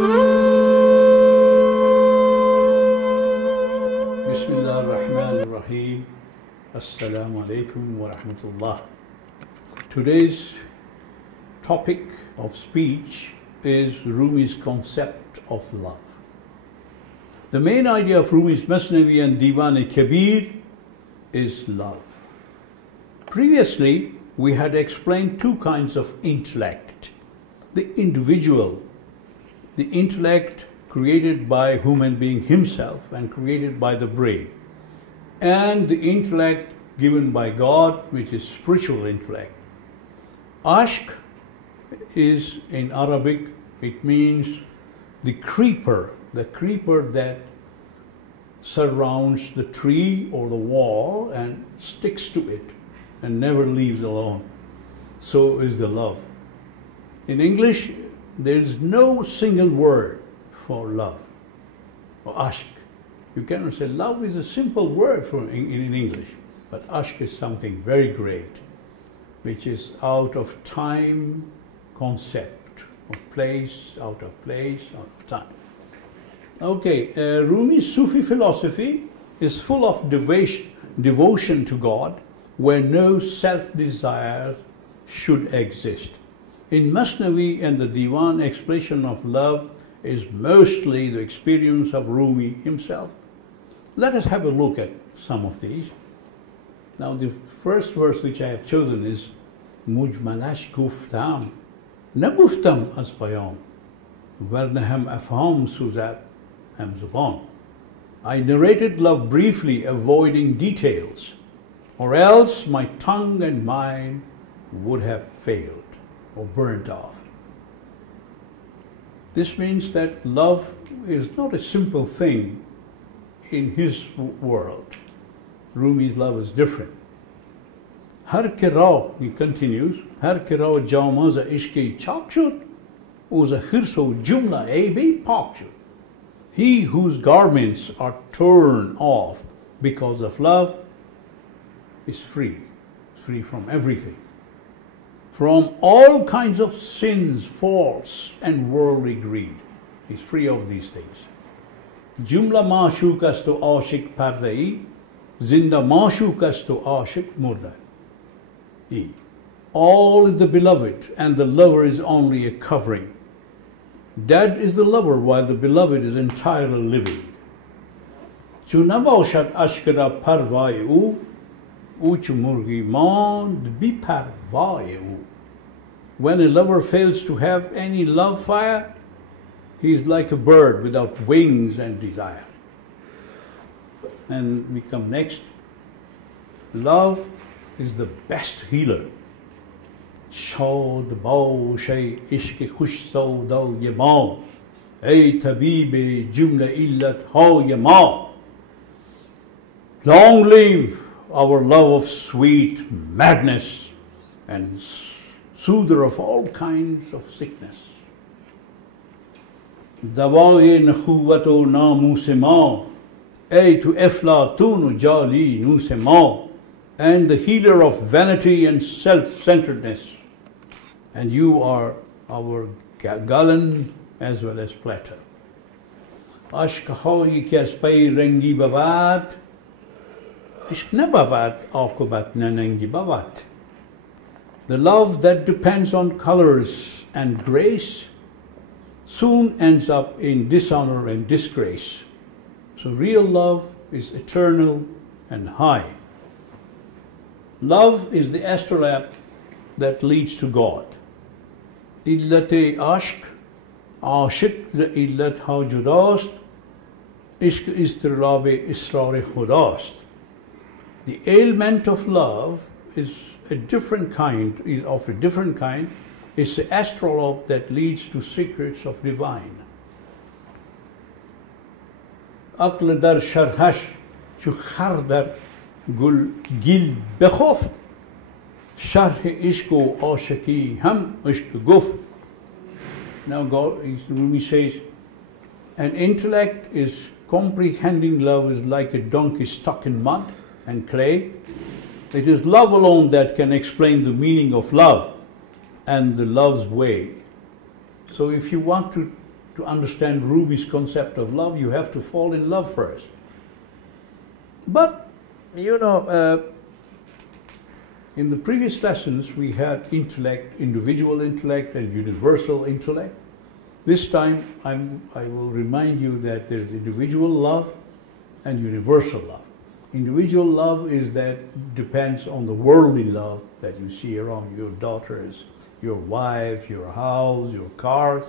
Bismillahirrahmanirrahim. Assalamu alaikum wa rahmatullah. Today's topic of speech is Rumi's concept of love. The main idea of Rumi's Mathnawi and Diwan-e-Kabir is love. Previously, we had explained two kinds of intellect. The individual, the intellect created by human being himself and created by the brain, and the intellect given by God, which is spiritual intellect. Ashq is, in Arabic, it means the creeper that surrounds the tree or the wall and sticks to it and never leaves alone. So is the love. In English, there is no single word for love or ashq. You cannot say love is a simple word in English, but ashq is something very great, which is out of time concept, of place, out of time. Okay, Rumi's Sufi philosophy is full of devotion to God, where no self-desires should exist. In Mathnawi and the Diwan, expression of love is mostly the experience of Rumi himself. Let us have a look at some of these. Now, the first verse which I have chosen is Mujmalash guftam, naguftam az bayan, varna ham afham suzat ham zuban. I narrated love briefly, avoiding details, or else my tongue and mind would have failed or burnt off. This means that love is not a simple thing in his world. Rumi's love is different. Har kira, he continues, har kira jamaza ishki chak shud, uza khirso jumla ebi pak shud. He whose garments are torn off because of love is free from everything, from all kinds of sins, faults, and worldly greed. He's free of these things. Jumla mashuk asto ashik pardai, zinda mashuk asto ashik murda. All is the beloved, and the lover is only a covering. Dead is the lover, while the beloved is entirely living. Chunaboshat ashkara parvai u, uch murgi mond bi parvai u. When a lover fails to have any love fire, he is like a bird without wings and desire. And we come next. Love is the best healer. Shad bao shay ishq khush sauda ye ma, ay tabib jumla illat ha ye ma. Long live our love of sweet madness and soother of all kinds of sickness. Dawaye nakhuwato namus ma, ay tu eflatun jali nus ma, and the healer of vanity and self-centeredness. And you are our Galen as well as platter. Ashq hoyi ke as pay rangi bavat, ishq na bavat akubat na nangi bavat. The love that depends on colors and grace soon ends up in dishonor and disgrace. So real love is eternal and high. Love is the astrolabe that leads to God. Illat-e ashq, ashq the illat ha judast, ishq istirlab-e israr-e khudast. The ailment of love is a different kind, It's the astrolabe that leads to secrets of divine. Aql dar sharhash, chu khar dar gul gil bekhoft, sharh ishko ashaki ham ishq guft. Now Rumi says, an intellect is comprehending love is like a donkey stuck in mud and clay. It is love alone that can explain the meaning of love and the love's way. So if you want to To understand Rumi's concept of love, you have to fall in love first. But, you know, in the previous lessons we had intellect, individual intellect and universal intellect. This time I will remind you that there is individual love and universal love. Individual love is that depends on the worldly love that you see around your daughters, your wife, your house, your cars.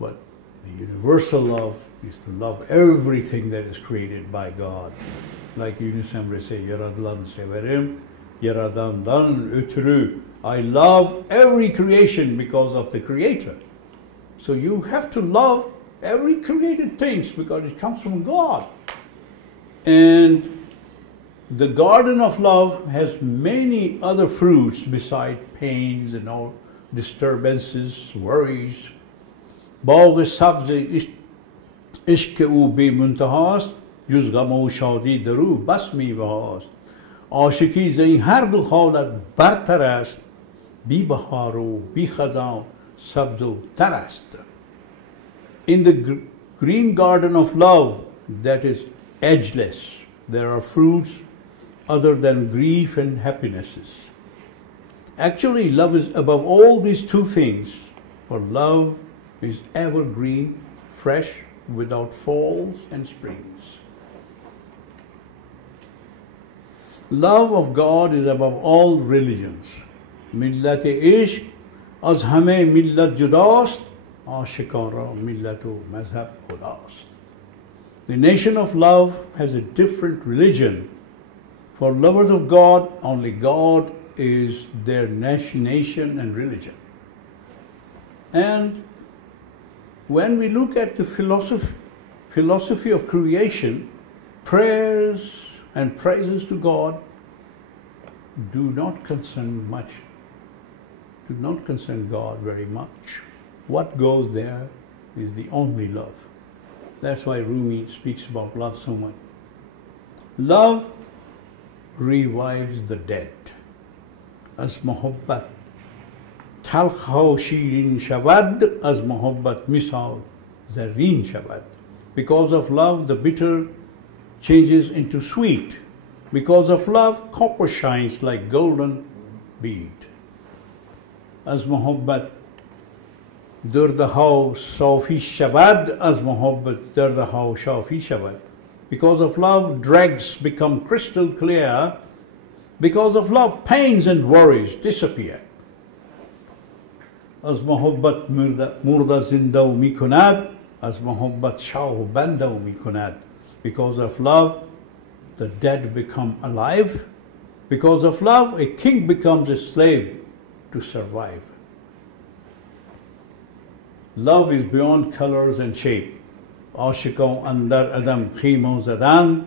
But the universal love is to love everything that is created by God. Like Yunus Emre say, Yaradılan severim, Yaradandan ötürü. I love every creation because of the Creator. So you have to love every created things because it comes from God. And the garden of love has many other fruits beside pains and all disturbances, worries. باغ سبز عشق او بی منتهاست جز غم و شادی در او بس میوه هاست عاشقی ز این هر دو حالت برتر است بی بهار و بی خزان سبز و تر است. In the green garden of love that is edgeless, there are fruits other than grief and happinesses. Actually, love is above all these two things, for love is evergreen, fresh, without falls and springs. Love of God is above all religions. Millat ishq az hame millat judast, aashikan ra millat o mazhab khudast. The nation of love has a different religion. For lovers of God, only God is their nation and religion. And when we look at the philosophy of creation, prayers and praises to God do not concern God very much. What goes there is the only love. That's why Rumi speaks about love so much. Love revives the dead. As mohabbat تلخ ها شیرین شود از محبت مثال زرین شود. Because of love, the bitter changes into sweet. Because of love, copper shines like golden bead. از محبت درد ها صافی شود از محبت درد ها شافی شود. Because of love, dregs become crystal clear. Because of love, pains and worries disappear. از محبت مرده زنده و می کند از محبت شاه و بنده و می کند. Because of love, the dead become alive. Because of love, a king becomes a slave to survive. Love is beyond colors and shape. عاشقان اندر عدم خیمه زدند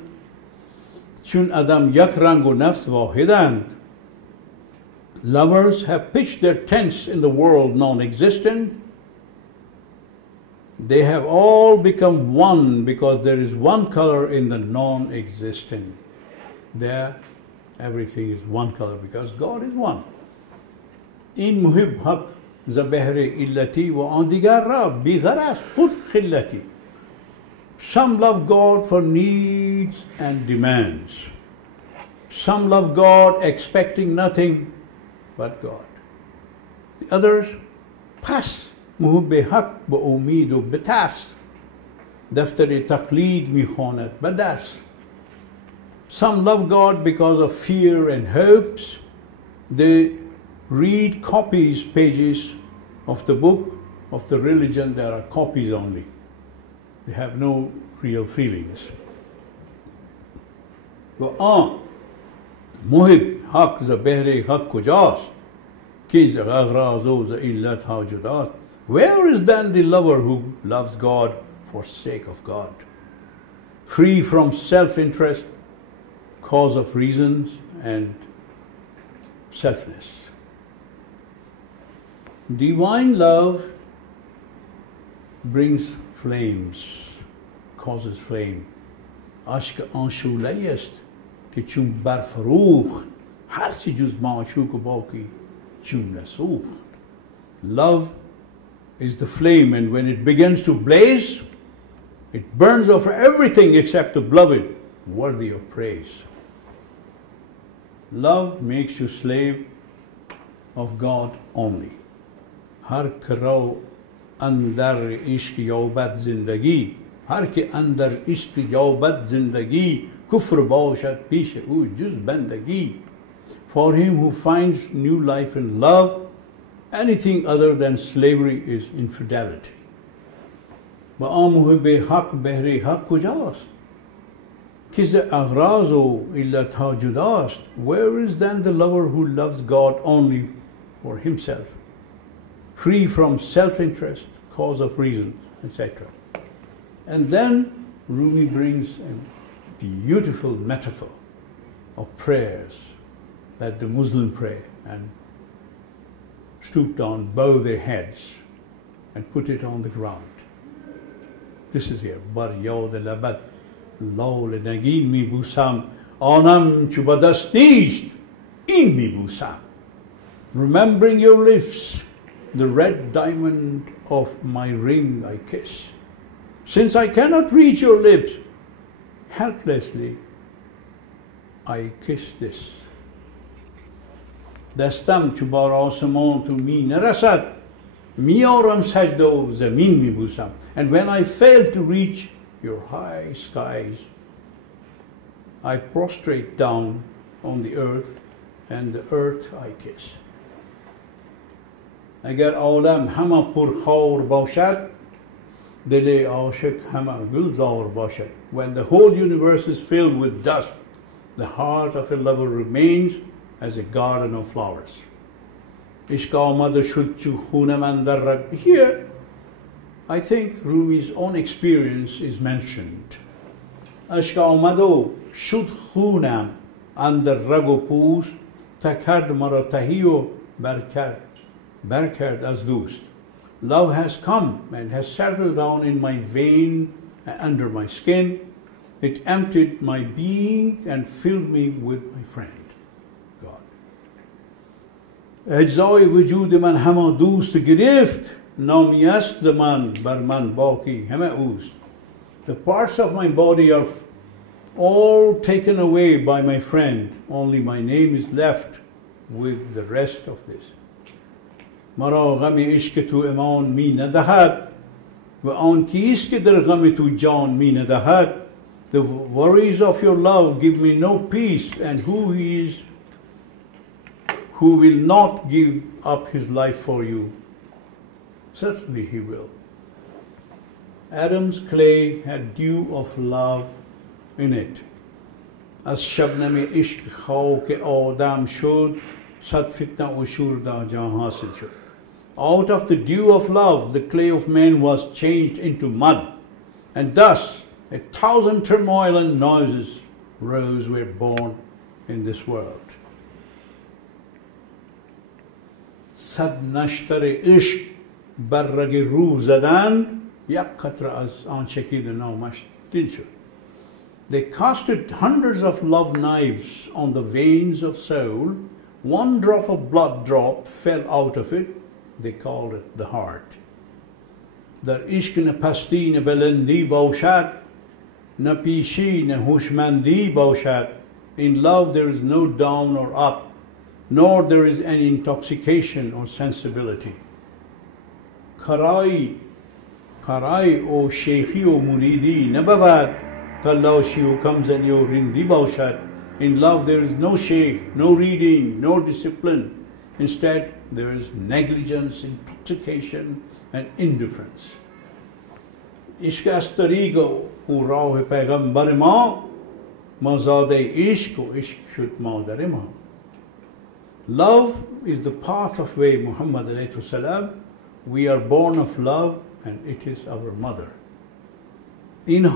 چون عدم یک رنگ و نفس واحدند. Lovers have pitched their tents in the world non-existent. They have all become one because there is one color in the non-existent. There, everything is one color because God is one. In muhib haq zabehre illati wa andigar ra bigharas khud khillati. Some love God for needs and demands. Some love God expecting nothing but God. The others pass muhubbe haq ba umid و بترس دفتر تقلید میخواند به درس. Some love God because of fear and hopes. They read copies, pages of the book of the religion. There are copies only. They have no real feelings. محب حق ز بهر حق کجاست کی ز اغراض و ز علت ها جداست. Where is then the lover who loves God for sake of God, free from self-interest, cause of reasons and selfness? Divine love brings flames, causes flame. عشق آن شعله است که چون برفروخت هرچی جز معشوق و باقی چون نسوخت. Love is the flame, and when it begins to blaze, it burns over everything except the beloved, worthy of praise. Love makes you slave of God only. Har karo andar ishq yawbad zindagi, har ke andar ishq yawbad zindagi, kufr bashad pish u juz bandagi. For him who finds new life in love, anything other than slavery is infidelity. Ba'amuhibbe haq behre haq kujas. Kiz aghrazo illa tha judas. Where is then the lover who loves God only for himself, free from self-interest, cause of reason, etc. And then Rumi brings a beautiful metaphor of prayers that the Muslim pray and stoop down, bow their heads and put it on the ground. This is here. Bar yawd labat law le nagin mi busam anam chubadas nist in mi busam. Remembering your lips, the red diamond of my ring I kiss. Since I cannot reach your lips, helplessly I kiss this. Dastam chubar asaman tu mi narasad, miyaram sajdo zamin mi busam. And when I fail to reach your high skies, I prostrate down on the earth, and the earth I kiss. Agar alam hama pur khawr bashad, dile ashik hama gulzar bashad. When the whole universe is filled with dust, the heart of a lover remains as a garden of flowers. Ishq amad shud chu khuna man darrag. Here, I think Rumi's own experience is mentioned. Ishq amado shud khuna andar rago poos takard mara tahiyo barkard. Barkard as doost. Love has come and has settled down in my vein and under my skin. It emptied my being and filled me with my friend, God. Ejzai vujud man hama doost girift, namiyast man bar man baki hama oost. The parts of my body are all taken away by my friend. Only my name is left with the rest of this. مرا غم عشق تو امان می ندهد و آن کیست که در غم تو جان می ندهد. The worries of your love give me no peace, and who he is who will not give up his life for you? Certainly he will. Adam's clay had dew of love in it. از شبنم عشق خاک آدم شد صد فتنه و شور در جان حاصل شد. Out of the dew of love, the clay of man was changed into mud, and thus 1,000 turmoil and noises were born in this world. Sad nashtar ishq bar rag ruh zadand, yak qatra az an shakid naamash dil shud. They casted hundreds of love knives on the veins of soul. One drop of blood fell out of it. They called it the heart. Dar ishq ne pasti ne belandi baushad, na pishi ne hushmandi baushad. In love there is no down or up, nor there is any intoxication or sensibility. Karai o sheikhi o muridi nabavad, kallashi o kamzani o rindi baushad. In love there is no sheikh, no reading, no discipline. Instead, there is negligence, intoxication, and indifference. Ishq as tariqo hu rah paigambar ma, mazade ishq o ishq shud madar ma. Love is the path of way Muhammad alayhi salam. We are born of love, and it is our mother. In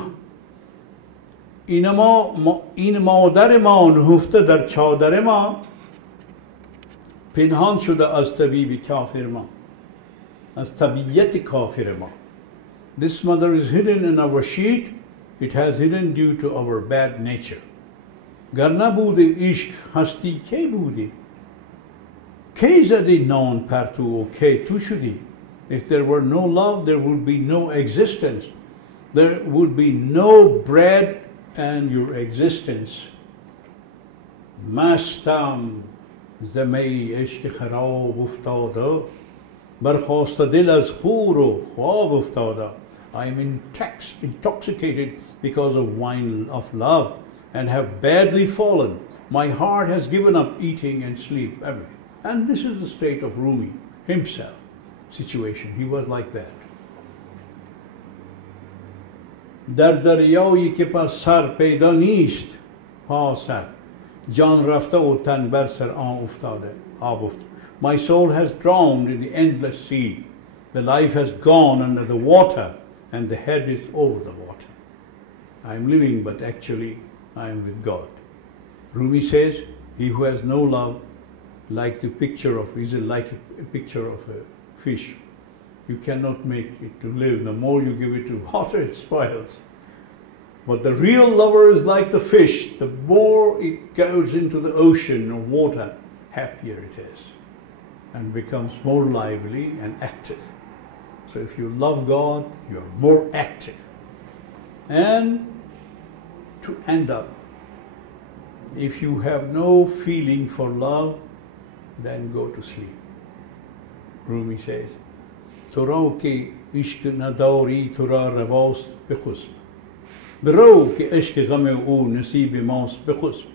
مادر ما نهفته در چادر ما پنهان شده از طبیب کافر ما از طبیعت کافر ما. This mother is hidden in our sheet. It has hidden due to our bad nature. گر نبوده عشق هستی کی بودی کی زدی نان پرتو و کی تو شدی. If there were no love, there would be no existence. There would be no bread and your existence. Mastam زمی عشق خراب افتاده برخواست دل از خور و خواب افتاده. I am intoxicated because of wine of love and have badly fallen. My heart has given up eating and sleep, everything. And this is the state of Rumi himself, situation. He was like that. در دریایی که پس سر پیدا نیست پا سر جان رفته و تن بر سر آن افتاده آب افتاده. My soul has drowned in the endless sea. The life has gone under the water and the head is over the water. I am living, but actually I am with God. Rumi says, he who has no love, like the picture of, is like a picture of a fish. You cannot make it to live. The more you give it to water, it spoils. But the real lover is like the fish. The more it goes into the ocean or water, happier it is and becomes more lively and active. So if you love God, you're more active. And to end up, if you have no feeling for love, then go to sleep. Rumi says, تو را که عشق نداری تو را رواست بخسب برو که عشق غم او نصیب ماست بخسب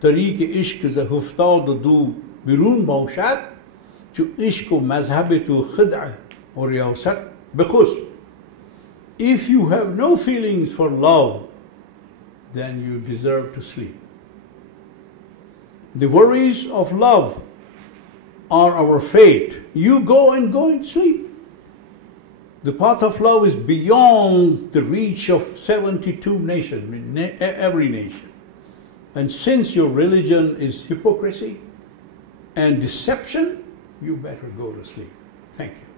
طریق عشق ز هفتاد و دو بیرون باشد چو عشق و مذهب تو خدع و ریاست بخسب. If you have no feelings for love, then you deserve to sleep. The worries of love are our fate. You go and sleep. The path of love is beyond the reach of 72 nations, every nation. And since your religion is hypocrisy and deception, you better go to sleep. Thank you.